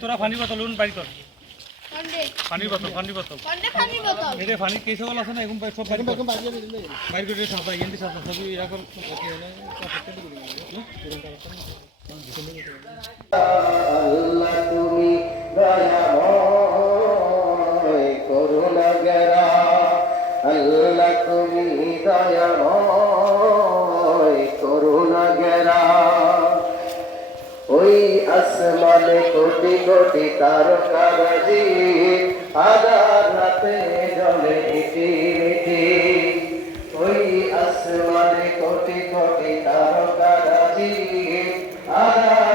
তোরা পানি বোতল বাইর কর বোতল পানি বোতল এটা পানি কেসে বলা আছে না এখন গেরা আল্লাহ তুমি দয়াময় আসমানে কোটি কোটি তারকারাজি আদার রাতে জলে ইটি মিটি। ওই আসমানে কোটি কোটি তারকারাজি আদার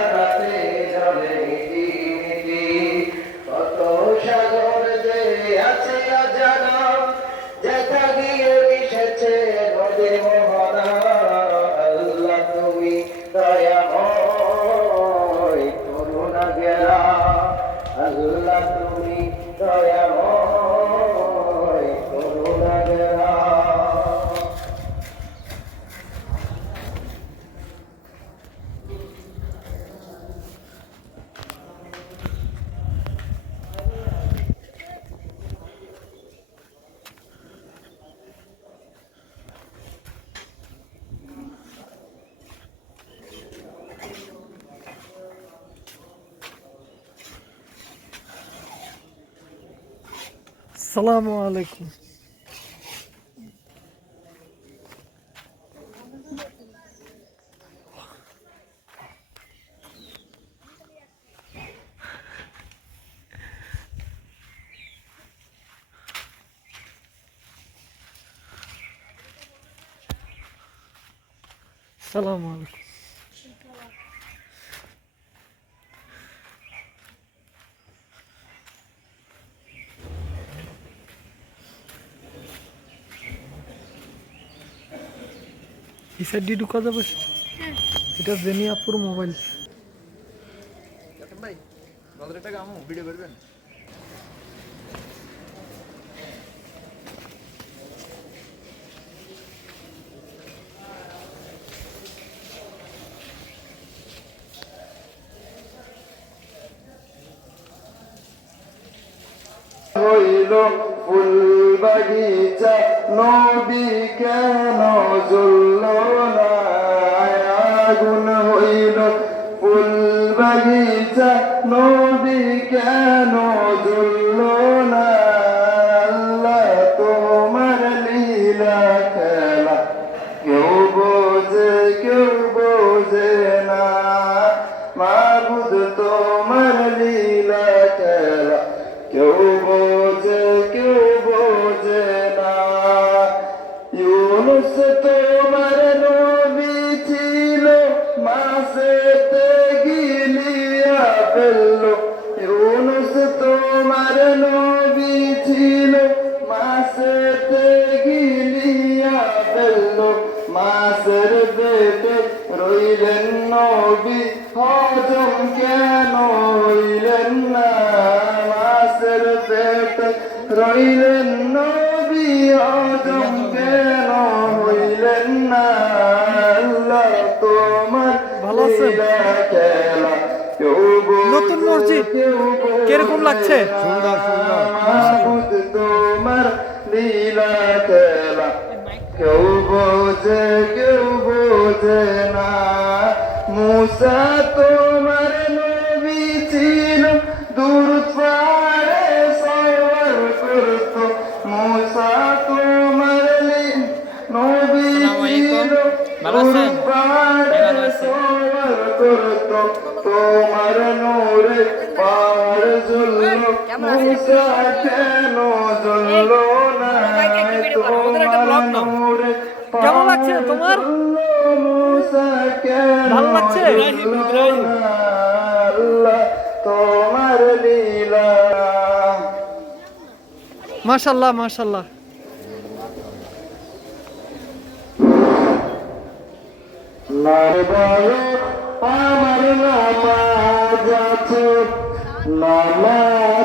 Selamun Aleyküm. Selamun Aleyküm. Side দিয়ে ঢুকা যাবে এটা জেনিয়াপুর মোবাইল। হইল ফুল বাগিচা, নবী কেন আগুন হইল ফুল বাগিচা, নবী কেন জ্বলল না? আল্লাহ তোমার লীলা খেলা, কেউ তোমার নবী ছিল মাসেতে গিলিয়া ফেলল। ইউনুস তোমার নবী ছিল মাসেতে গিলিয়া ফেলল। মাসের পেটে রইলেন নবী, হজম কেন হইলেন না? মাসের পেটে রইলেন নবী বোঝে, নতুন মসজিদ। কীরকম লাগছে? সুন্দর সুন্দর তোমার লীলা খেলা কেউ বোঝে কেউ বোঝে না মুসা তোমার নবী তোমার নূরে জ্বলল মুসা কেন না তোমার নূরে কেমন লাগছে তোমার? ভালো লাগছে? তোমার লীলা মাশাল্লাহ মাশাল্লাহ নামাজকে বলো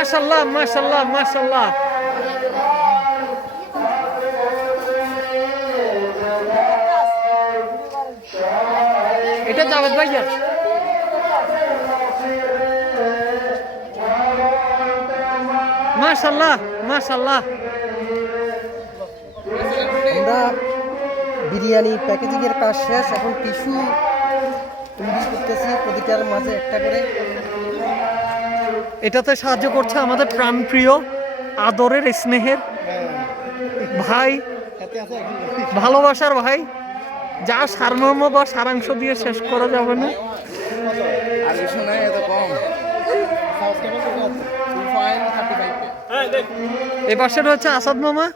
মাশাল্লাহ মাশাল্লাহ মাশাল্লাহ এটা জাভেদ ভাইয়া। মাশাল্লাহ মাশাল্লাহ বিরিয়ানি প্যাকেজিংয়ের কাজ শেষ, এখন টিস্যু তৈরি করতেছি, প্রতিটার মাঝে একটা করে। এটাতে সাহায্য করছে আমাদের প্রাণপ্রিয় আদরের স্নেহের ভাই ভালোবাসার ভাই যা সারমর্ম বা সারাংশ দিয়ে শেষ করা যাবে না। নাই এ পাশে রয়েছে আসাদ মামা।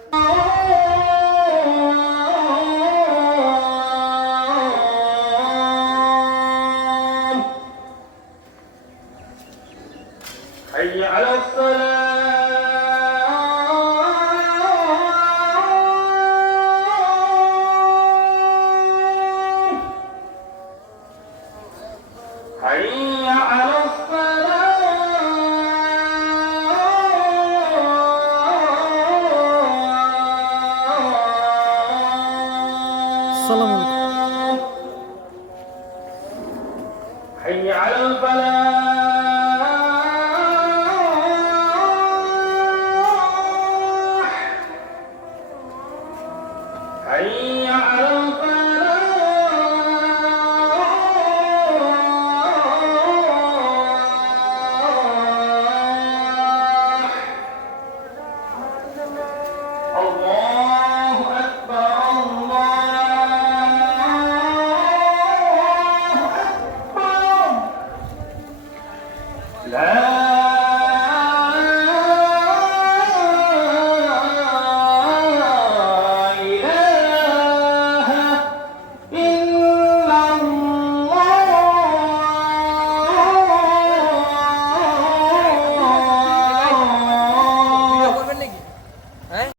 حي على الصلاة